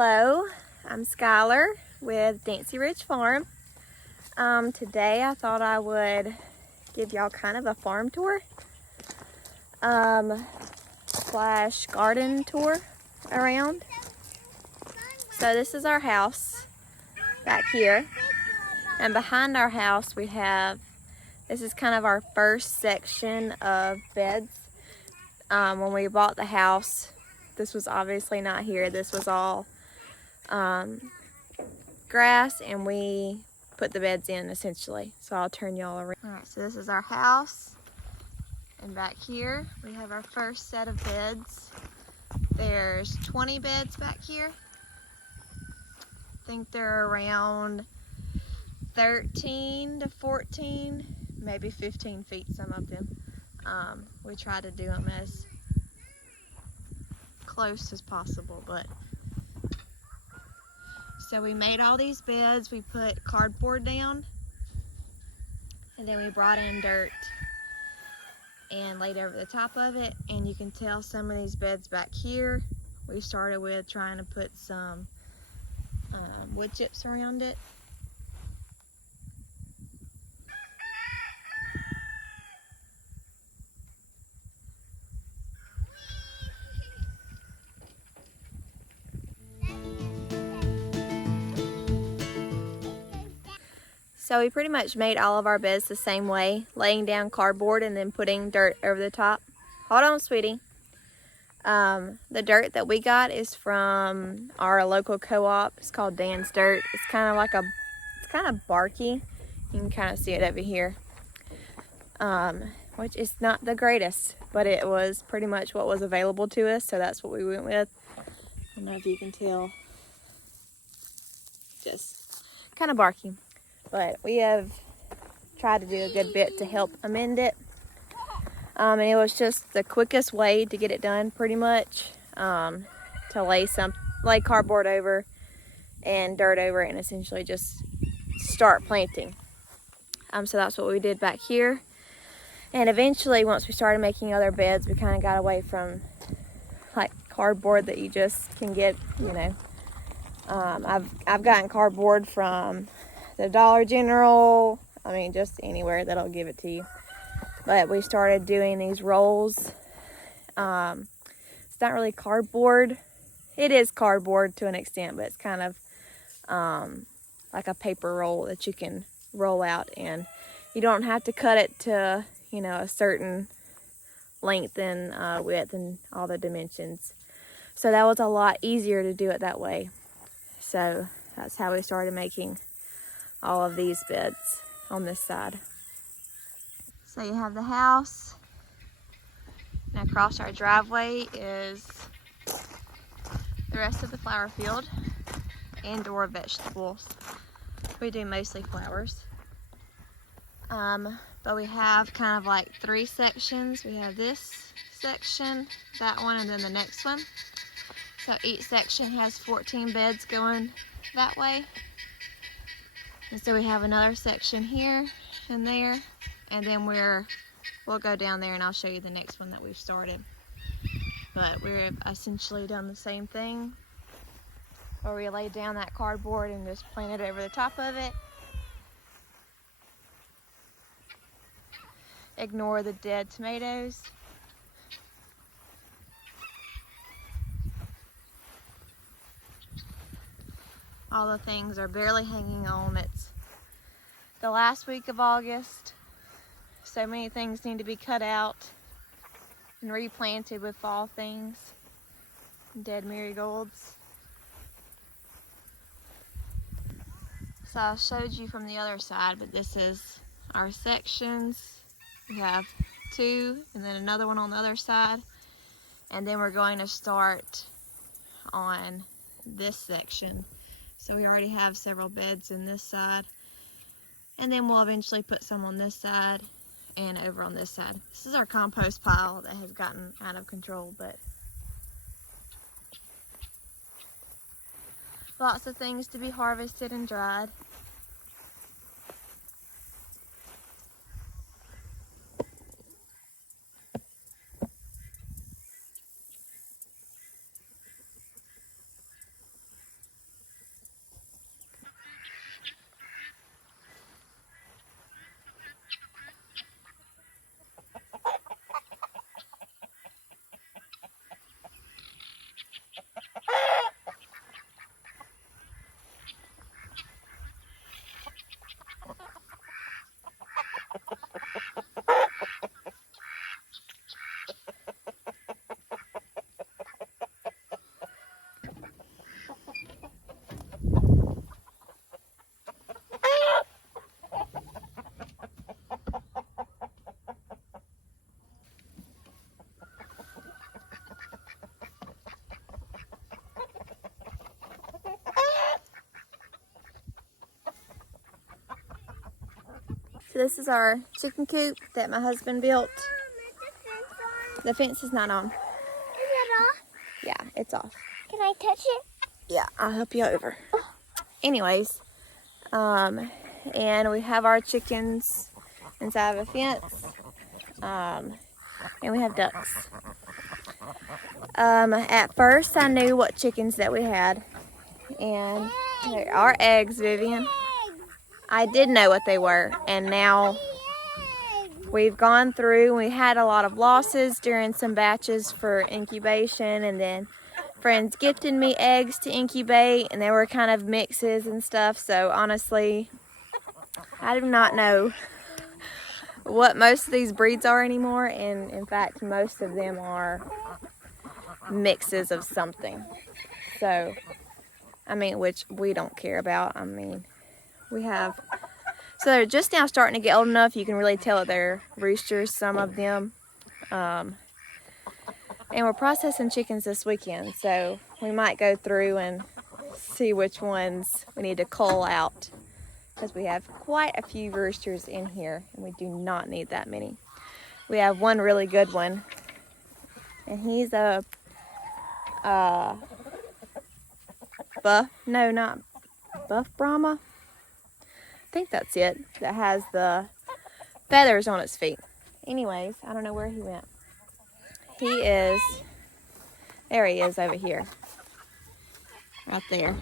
Hello, I'm Skylar with Dancy Ridge Farm. Today I thought I would give y'all kind of a farm tour slash garden tour around. So this is our house back here, and behind our house we have, this is kind of our first section of beds. When we bought the house, this was obviously not here. This was all grass, and we put the beds in essentially. So I'll turn y'all around. All right, so this is our house, and back here we have our first set of beds. There's 20 beds back here. I think they're around 13 to 14, maybe 15 feet, some of them. We try to do them as close as possible, but so we made all these beds. We put cardboard down, and then we brought in dirt and laid over the top of it. And you can tell some of these beds back here, we started with trying to put some wood chips around it. So we pretty much made all of our beds the same way, laying down cardboard and then putting dirt over the top. Hold on, sweetie. The dirt that we got is from our local co-op. It's called Dan's Dirt. It's kind of like it's kind of barky. You can kind of see it over here, which is not the greatest, but it was pretty much what was available to us, so that's what we went with. I don't know if you can tell, just kind of barky. But we have tried to do a good bit to help amend it. And it was just the quickest way to get it done, pretty much, to lay cardboard over and dirt over it and essentially just start planting. So that's what we did back here. And eventually, once we started making other beds, we kind of got away from like cardboard that you just can get, you know. I've gotten cardboard from the Dollar General, I mean just anywhere that'll give it to you. But we started doing these rolls. It's not really cardboard. It is cardboard to an extent, but it's kind of like a paper roll that you can roll out, and you don't have to cut it to, you know, a certain length and width and all the dimensions. So that was a lot easier to do it that way. So that's how we started making all of these beds on this side. So you have the house, and across our driveway is the rest of the flower field and/or vegetables. We do mostly flowers. But we have kind of like three sections. We have this section, that one, and then the next one. So each section has 14 beds going that way. And so we have another section here and there, and then we'll go down there and I'll show you the next one that we've started. But we're essentially done the same thing, where we laid down that cardboard and just planted over the top of it. Ignore the dead tomatoes. All the things are barely hanging on. It's the last week of August. So many things need to be cut out and replanted with fall things. Dead marigolds. So I showed you from the other side, but this is our sections. We have two and then another one on the other side. And then we're going to start on this section. So we already have several beds in this side. And then we'll eventually put some on this side and over on this side. This is our compost pile that has gotten out of control, but lots of things to be harvested and dried. So this is our chicken coop that my husband built. The fence is not on. Is it off? Yeah, it's off. Can I touch it? Yeah, I'll help you over. Anyways, and we have our chickens inside of a fence, and we have ducks. At first I knew what chickens that we had, and they are eggs, Vivian. I did know what they were, and now we've gone through, we had a lot of losses during some batches for incubation, and then friends gifted me eggs to incubate, and they were kind of mixes and stuff. So honestly, I do not know what most of these breeds are anymore, and in fact most of them are mixes of something. So I mean, which we don't care about. I mean, we have, so they're just now starting to get old enough you can really tell that they're roosters, some of them. And we're processing chickens this weekend, so we might go through and see which ones we need to cull out, because we have quite a few roosters in here and we do not need that many. We have one really good one, and he's a buff, no, not buff Brahma. I think that's it, that has the feathers on its feet. Anyways, I don't know where he went. He is, there he is over here. Right there.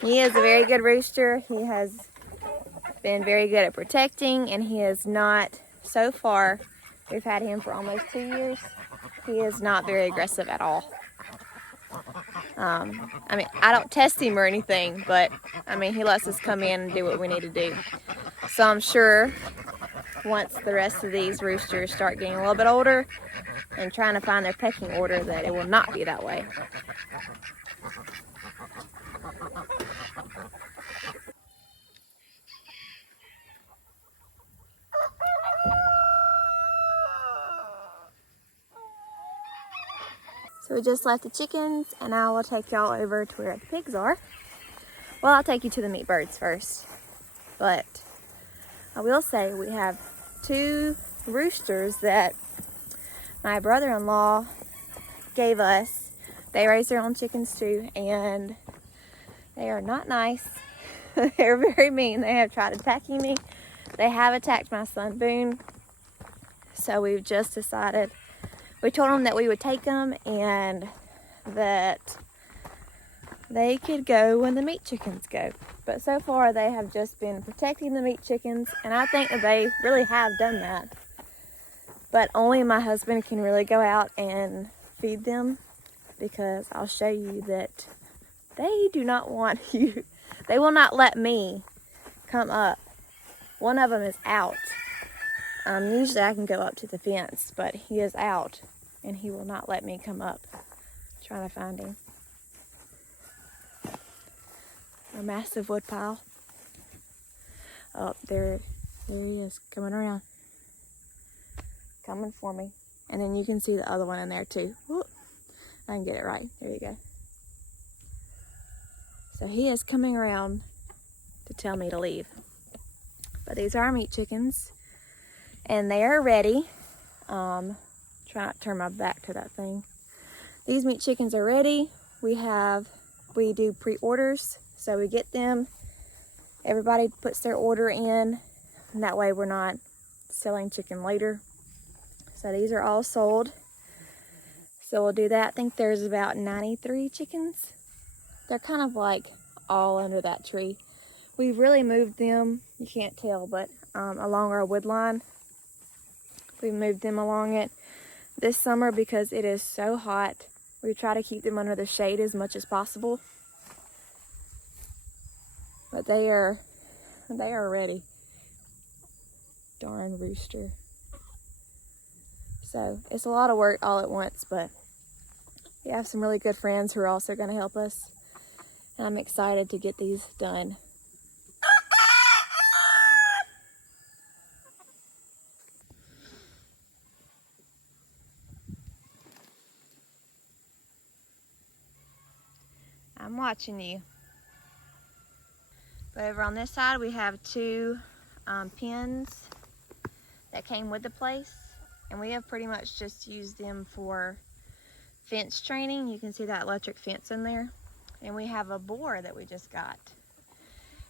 He is a very good rooster. He has been very good at protecting, and he is not, so far, we've had him for almost 2 years, he is not very aggressive at all. I mean, I don't test him or anything, but I mean, he lets us come in and do what we need to do. So I'm sure once the rest of these roosters start getting a little bit older and trying to find their pecking order, that it will not be that way. So we just left the chickens, and I will take y'all over to where the pigs are. Well, I'll take you to the meat birds first. But I will say we have 2 roosters that my brother-in-law gave us. They raise their own chickens too, and they are not nice. They're very mean. They have tried attacking me. They have attacked my son Boone. So we've just decided, we told them that we would take them and that they could go when the meat chickens go. But so far they have just been protecting the meat chickens, and I think that they really have done that. But only my husband can really go out and feed them, because I'll show you that they do not want you. They will not let me come up. One of them is out. Usually I can go up to the fence, but he is out and he will not let me come up. I'm trying to find him. A massive wood pile. Oh, there he is, coming around. Coming for me. And then you can see the other one in there too. Whoop. I can get it right. There you go. So he is coming around to tell me to leave. But these are our meat chickens, and they are ready. Try not to turn my back to that thing. These meat chickens are ready. We do pre-orders, so we get them. Everybody puts their order in, and that way we're not selling chicken later. So these are all sold. So we'll do that. I think there's about 93 chickens. They're kind of like all under that tree. We've really moved them, you can't tell, but along our wood line. We moved them along it this summer because it is so hot. We try to keep them under the shade as much as possible. But they are ready. Darn rooster. So it's a lot of work all at once, but we have some really good friends who are also going to help us. And I'm excited to get these done. I'm watching you. But over on this side, we have two pens that came with the place. And we have pretty much just used them for fence training. You can see that electric fence in there. And we have a boar that we just got.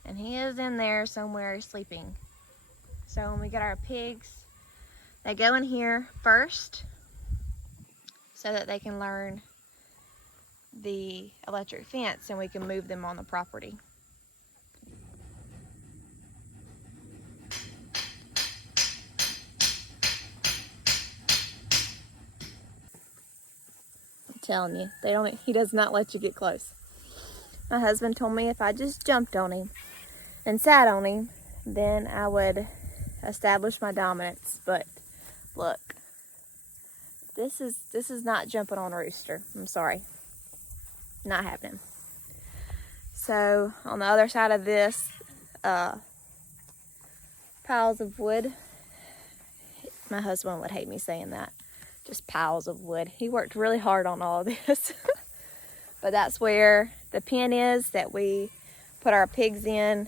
And he is in there somewhere sleeping. So when we get our pigs, they go in here first so that they can learn the electric fence and we can move them on the property. I'm telling you, he does not let you get close. My husband told me if I just jumped on him and sat on him, then I would establish my dominance. But look, this is not jumping on a rooster. I'm sorry. Not happening. So on the other side of this, piles of wood. My husband would hate me saying that. Just piles of wood. He worked really hard on all of this. But that's where the pen is that we put our pigs in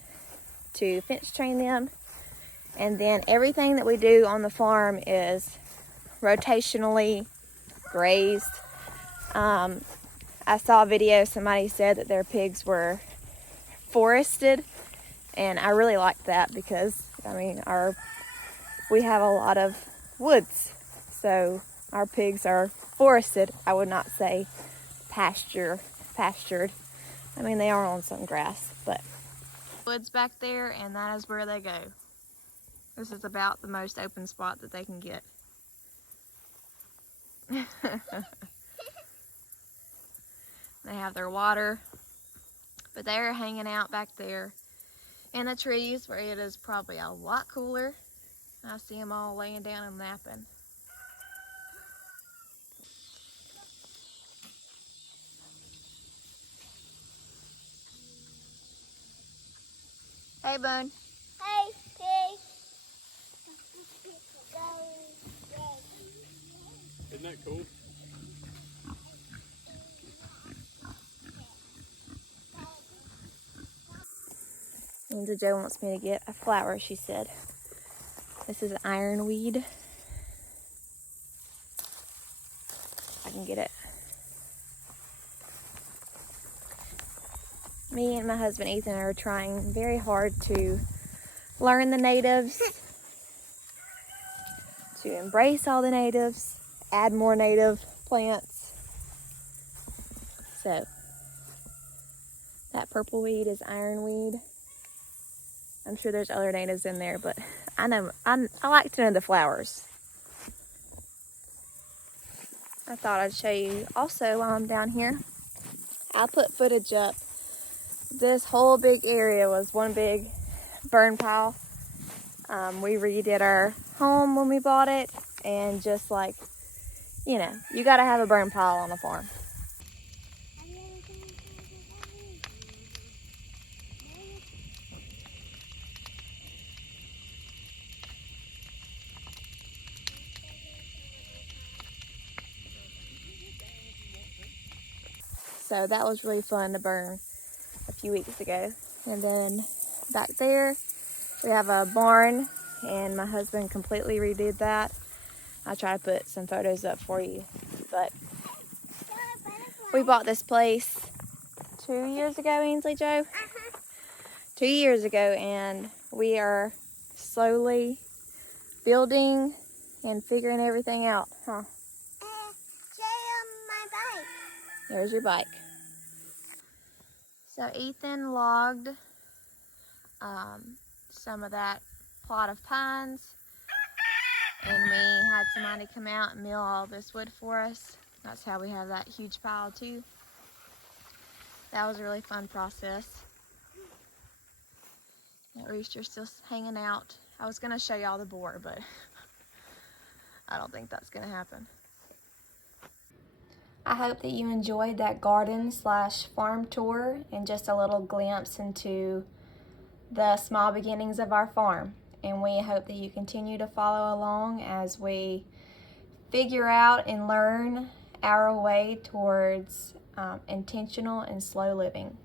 to fence train them. And then everything that we do on the farm is rotationally grazed. I saw a video, somebody said that their pigs were forested, and I really liked that because, I mean, we have a lot of woods, so our pigs are forested. I would not say pastured. I mean, they are on some grass, but woods back there, and that is where they go. This is about the most open spot that they can get. They have their water, but they're hanging out back there in the trees where it is probably a lot cooler. I see them all laying down and napping. Hey, Bun. Hey, pig. Isn't that cool? Linda Jo wants me to get a flower, she said. This is ironweed. I can get it. Me and my husband Ethan are trying very hard to learn the natives, to embrace all the natives, add more native plants. So, that purple weed is ironweed. I'm sure there's other natives in there, but I like to know the flowers. I thought I'd show you also while I'm down here. I'll put footage up. This whole big area was one big burn pile. We redid our home when we bought it, and just like, you know, you gotta have a burn pile on a farm. So that was really fun to burn a few weeks ago. And then back there, we have a barn, and my husband completely redid that. I'll try to put some photos up for you. But we bought this place 2 years ago, Ainsley Joe? 2 years ago, and we are slowly building and figuring everything out, huh? My bike. There's your bike. So Ethan logged some of that plot of pines, and we had somebody come out and mill all this wood for us. That's how we have that huge pile too. That was a really fun process. That rooster's still hanging out. I was gonna show y'all the boar, but I don't think that's gonna happen. I hope that you enjoyed that garden/farm tour and just a little glimpse into the small beginnings of our farm. And we hope that you continue to follow along as we figure out and learn our way towards intentional and slow living.